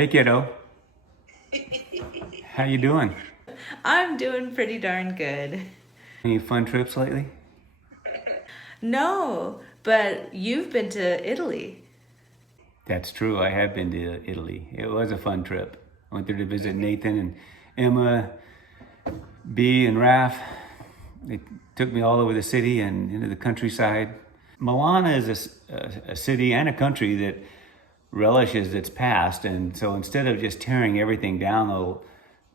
Hey kiddo, how you doing? I'm doing pretty darn good. Any fun trips lately? No, but you've been to Italy. That's true, I have been to Italy. It was a fun trip. I went there to visit Nathan and Emma, B and Raph. They took me all over the city and into the countryside. Milan is a city and a country that relishes its past, and so instead of just tearing everything down,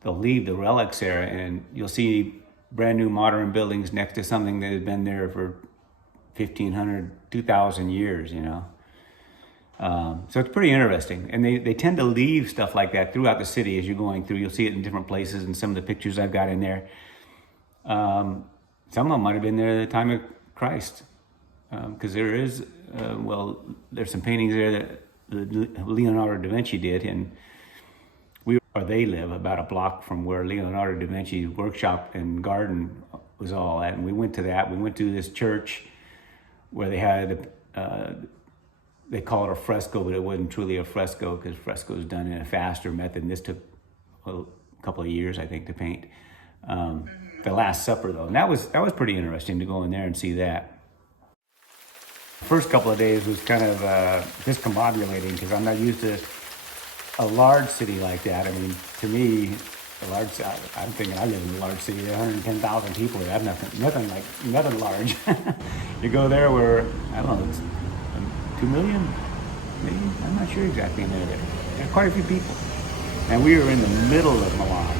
they'll leave the relics there, and you'll see brand new modern buildings next to something that has been there for 1,500, 2,000 years, you know. So it's pretty interesting. And they tend to leave stuff like that throughout the city as you're going through. You'll see it in different places, and some of the pictures I've got in there. Some of them might have been there at the time of Christ. Because there's some paintings there that Leonardo da Vinci did, and they live about a block from where Leonardo da Vinci's workshop and garden was all at. And we went to that. We went to this church where they had, they call it a fresco, but it wasn't truly a fresco because fresco is done in a faster method. And this took a couple of years, I think, to paint. The Last Supper, though, and that was pretty interesting to go in there and see that. First couple of days was kind of discombobulating because I'm not used to a large city like that. I mean, to me, I'm thinking I live in a large city, 110,000 people. That's nothing large. You go there where, I don't know, it's 2 million, maybe? I'm not sure exactly in there. There's quite a few people. And we were in the middle of Milan,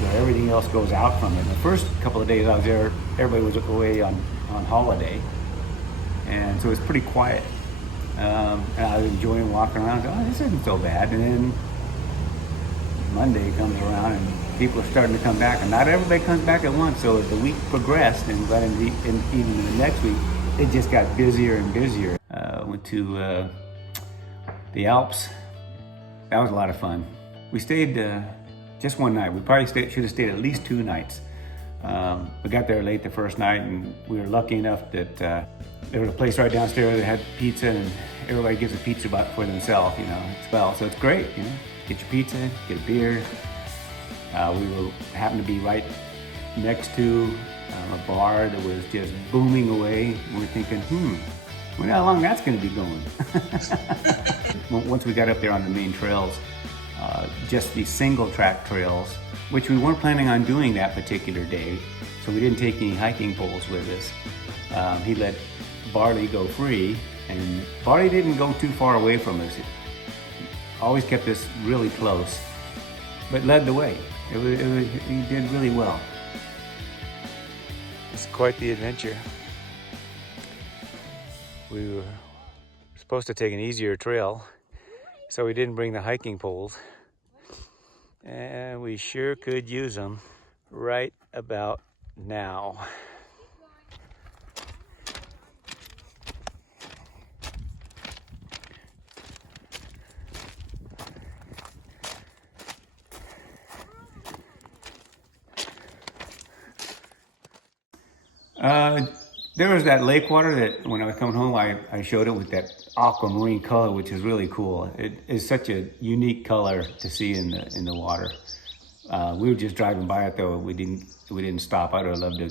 where everything else goes out from it. And the first couple of days I was there, everybody was away on holiday. And so it was pretty quiet. And I was enjoying walking around. Oh, this isn't so bad. And then Monday comes around and people are starting to come back. And not everybody comes back at once. So as the week progressed and even the next week, it just got busier and busier. Went to the Alps. That was a lot of fun. We stayed just one night. We probably should have stayed at least 2 nights. We got there late the first night, and we were lucky enough that there was a place right downstairs that had pizza, and everybody gets a pizza for themselves, you know, as well. So it's great, you know. Get your pizza, get a beer. We happened to be right next to a bar that was just booming away. We were thinking, wonder how long that's going to be going. Once we got up there on the main trails, just these single track trails, which we weren't planning on doing that particular day, so we didn't take any hiking poles with us. He let Barley go free, and Barley didn't go too far away from us. It always kept us really close, but led the way. He did really well. It's quite the adventure. We were supposed to take an easier trail, so we didn't bring the hiking poles. And we sure could use them right about now. There was that lake water that when I was coming home, I showed it with that aquamarine color, which is really cool. It is such a unique color to see in the water. We were just driving by it though. We didn't stop. I'd have loved to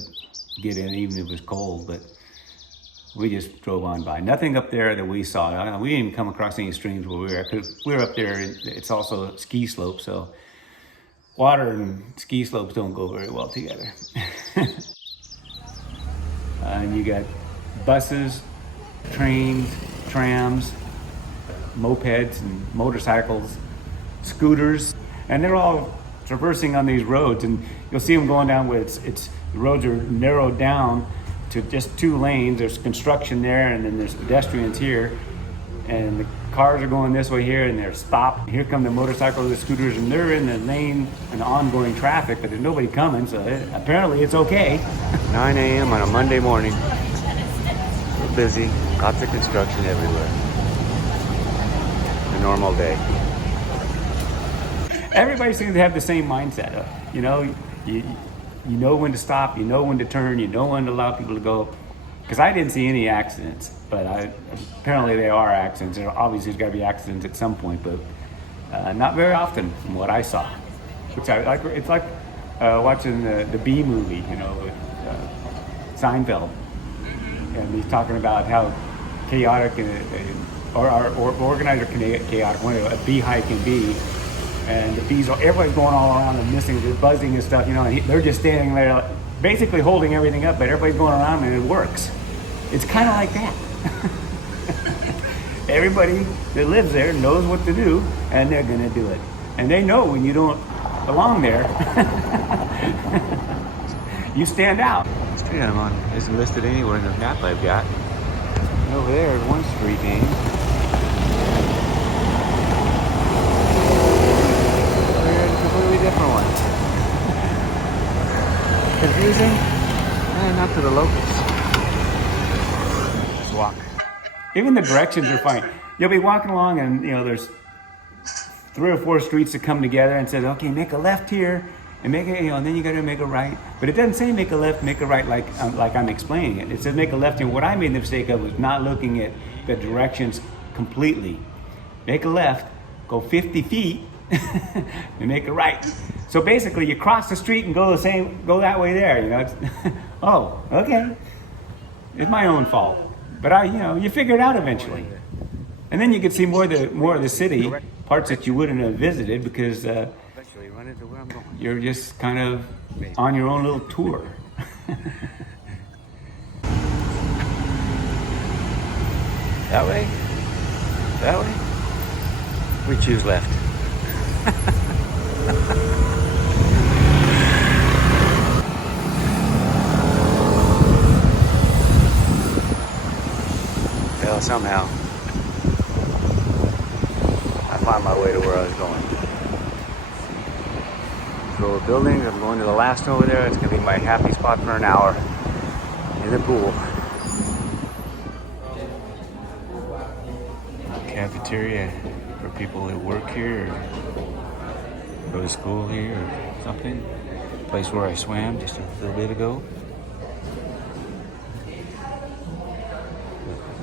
get in even if it was cold, but we just drove on by. Nothing up there that we saw. We didn't come across any streams where we were, because we were up there. It's also a ski slope, so water and ski slopes don't go very well together. And you got buses, trains, trams, mopeds and motorcycles, scooters, and they're all traversing on these roads, and you'll see them going down where the roads are narrowed down to just 2 lanes. There's construction there, and then there's pedestrians here, and the cars are going this way here, and they're stopped. Here come the motorcycles, the scooters, and they're in the lane and ongoing traffic, but there's nobody coming, so apparently it's okay. 9 a.m. on a Monday morning. We're busy, lots of construction everywhere. A normal day. Everybody seems to have the same mindset. You know, you know when to stop, you know when to turn, you know when to allow people to go. Because I didn't see any accidents, but apparently there are accidents. There obviously there's got to be accidents at some point, but Not very often, from what I saw. Which I like. It's like watching the B movie, you know, with Seinfeld, and he's talking about how chaotic or organized or chaotic, one a beehive can be, and the bees are everybody's going all around and missing, they're buzzing and stuff, you know, and they're just standing there, basically holding everything up, but everybody's going around and it works. It's kind of like that. Everybody that lives there knows what to do, and they're gonna do it. And they know when you don't belong there, you stand out. The street I'm on isn't listed anywhere in the map I've got. And over there is one street name. There's a completely different one. Confusing? Not to the locals. Just walk. Even the directions are fine. You'll be walking along and, you know, there's 3 or 4 streets that come together and says, okay, make a left here and make it, you know, and then you got to make a right. But it doesn't say make a left, make a right like I'm explaining it. It says make a left, and what I made the mistake of was not looking at the directions completely. Make a left, go 50 feet, and make a right. So basically, you cross the street and go that way there. You know, it's, oh, okay, it's my own fault. But you figure it out eventually, and then you can see more of the city, parts that you wouldn't have visited because you're just kind of on your own little tour. That way? That way? We choose left. Well, somehow I found my way to where I was going. So the building, I'm going to the last over there. It's going to be my happy spot for an hour in the pool. Cafeteria for people that work here or go to school here or something. Place where I swam just a little bit ago.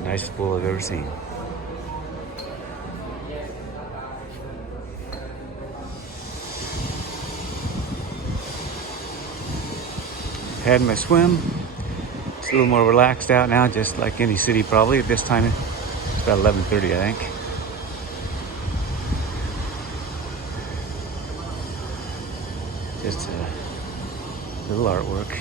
Nicest pool I've ever seen. Had my swim. It's a little more relaxed out now, just like any city probably at this time. It's about 11:30, I think. Just a little artwork.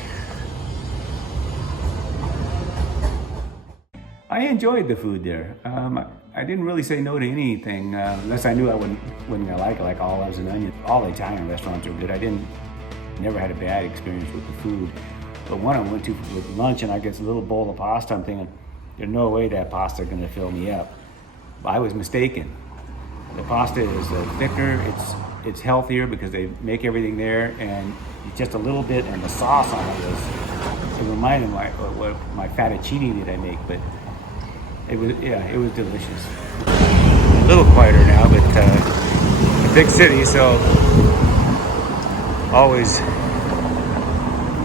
I enjoyed the food there. I didn't really say no to anything unless I knew I wasn't gonna like it, like olives and onions. All the Italian restaurants are good. Never had a bad experience with the food. But one I went to with lunch and I get a little bowl of pasta. I'm thinking, there's no way that pasta is gonna fill me up. But I was mistaken. The pasta is thicker, it's healthier because they make everything there, and just a little bit, and the sauce on it reminded me what my fettuccine that I make, but it was delicious. A little quieter now, but a big city, so always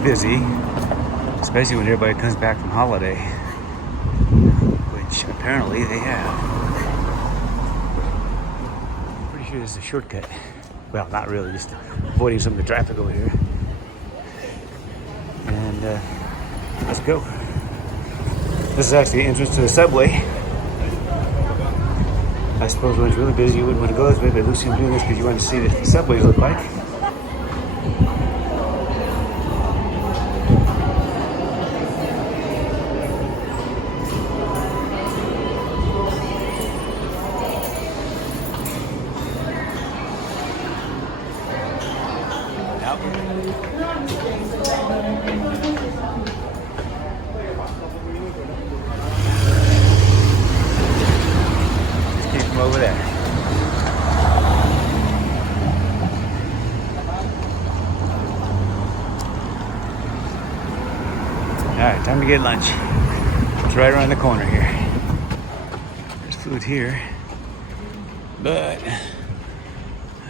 busy, especially when everybody comes back from holiday, which apparently they have. Pretty sure this is a shortcut. Well, not really, just avoiding some of the traffic over here. And let's go. This is actually the entrance to the subway. I suppose when it's really busy, you wouldn't want to go this way, but Lucy's doing this because you want to see what the subways look like. Over there. All right, time to get lunch. It's right around the corner here. There's food here, but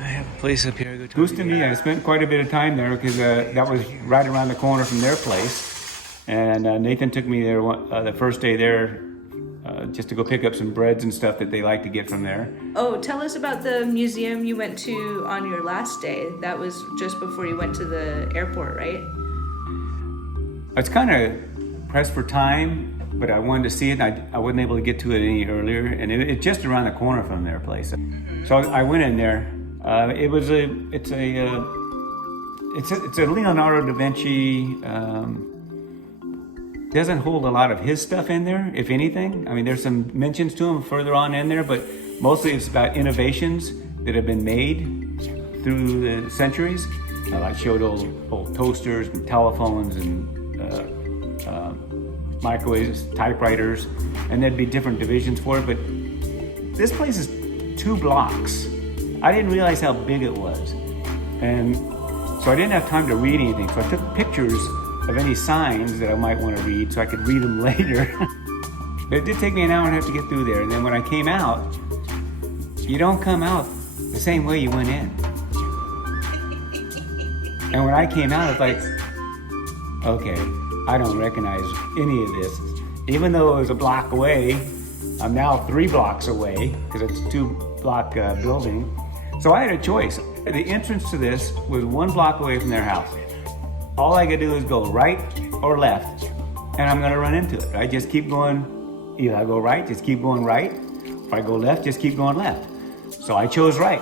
I have a place up here I go to. Goose to me, I spent quite a bit of time there because that was right around the corner from their place. And Nathan took me there the first day there just to go pick up some breads and stuff that they like to get from there. Oh, tell us about the museum you went to on your last day. That was just before you went to the airport, right? I was kind of pressed for time, but I wanted to see it. I wasn't able to get to it any earlier, and it's just around the corner from their place. So I went in there. It's a Leonardo da Vinci. Doesn't hold a lot of his stuff in there, if anything. I mean, there's some mentions to him further on in there, but mostly it's about innovations that have been made through the centuries. I showed old toasters and telephones and microwaves, typewriters, and there'd be different divisions for it. But this place is 2 blocks. I didn't realize how big it was, and so I didn't have time to read anything. So I took pictures of any signs that I might want to read so I could read them later. But it did take me an hour and a half to get through there. And then when I came out, you don't come out the same way you went in. And when I came out, it's like, okay, I don't recognize any of this. Even though it was a block away, I'm now 3 blocks away because it's a 2-block building. So I had a choice. The entrance to this was 1 block away from their house. All I could do is go right or left, and I'm gonna run into it. I just keep going, either I go right, just keep going right. If I go left, just keep going left. So I chose right.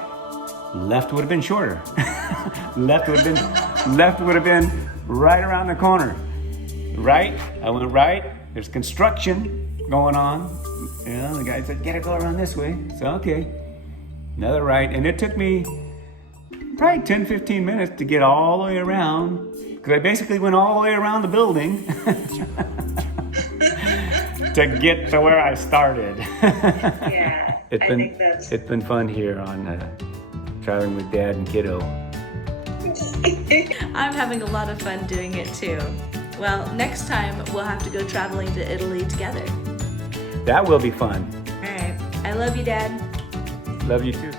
Left would have been shorter. Left would have been right around the corner. Right, I went right. There's construction going on. You know, the guy said, "Gotta go around this way." So okay, another right, and it took me probably 10-15 minutes to get all the way around, because I basically went all the way around the building to get to where I started. Yeah, It's been fun here on traveling with Dad and kiddo. I'm having a lot of fun doing it too. Well, next time we'll have to go traveling to Italy together. That will be fun. All right. I love you, Dad. Love you too.